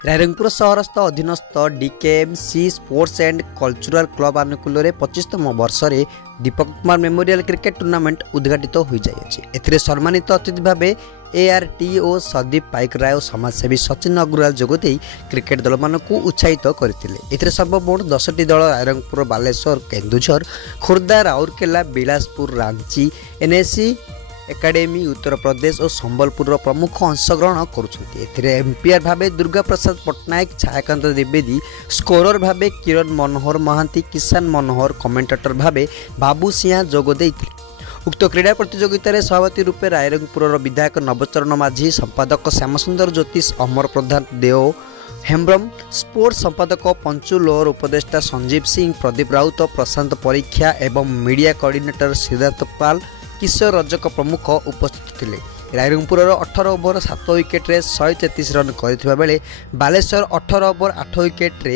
रायरंगपुर सहरस्थ अधीनस्थ डीकेएमसी sports and cultural club आनुकूल 25तम वर्ष में Deepak Kumar memorial cricket tournament उद्घाटित हो जाए। सम्मानित अतिथि भाव ARTO सदीप पाइकराय और समाजसेवी सचिन अग्रवाल जोगदे क्रिकेट दल मान उत्साहित करते। सर्वमोट 10टी दल रायरंगपुर, बालेश्वर, केन्दुझर, खोर्धा, राउरकेला, बिलासपुर, रांची, NSC एकाडेमी, उत्तर प्रदेश और संबलपुर प्रमुख अंशग्रहण करम्पियर भाव दुर्गा प्रसाद पट्टनायक, छायाकांत द्विवेदी, स्कोरर भाव किरण मनोहर महांती, किसान मनोहर, कमेंटेटर भाव बाबू सिंह जोगदे। उक्त क्रीड़ा प्रतियोगितार सभापति रूपे रायरंगपुर विधायक नवचरण माझी, संपादक श्यामसुंदर ज्योतिष, अमर प्रधान देव हेम्ब्रम, स्पोर्ट्स संपादक पंचू, लोअर उपदेष्टा संजीव सिंह, प्रदीप राउत, प्रशांत परीक्षा एवं मीडिया कोऑर्डिनेटर सिद्धार्थ पाल, किशोर रजक प्रमुख उपस्थित थे। रायरंगपुर 18 ओवर 7 विकेट 133 रन करथिबा बेले बालेश्वर 18 ओवर 8 विकेट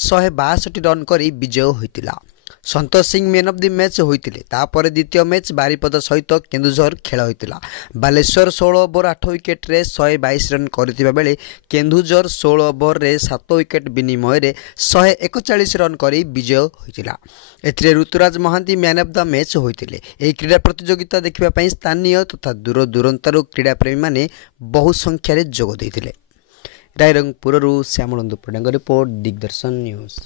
162 रन कर विजय होइतिला। Santosh Singh man of the match होइतिले। तापर द्वितीय मैच बारिपद सहित केन्दुझर खेल होइतिला। बालेश्वर 16 ओवर 8 विकेट 122 रन करथिबा बेले केन्दुझर 16 ओवर 7 विकेट विनिमय 141 रन कर विजय होइतिला। एथिरे Rituraj Mahanti man of the match होइतिले। एही क्रीड़ा प्रतियोगिता देखिबा पई स्थानीय तथा दूर दूरांतरू क्रीड़ा प्रेमी माने बहु संख्यारे जोग दैथिले। रायरंगपुररू श्यामनंद प्रधान रिपोर्ट, दिग्दर्शन न्यूज।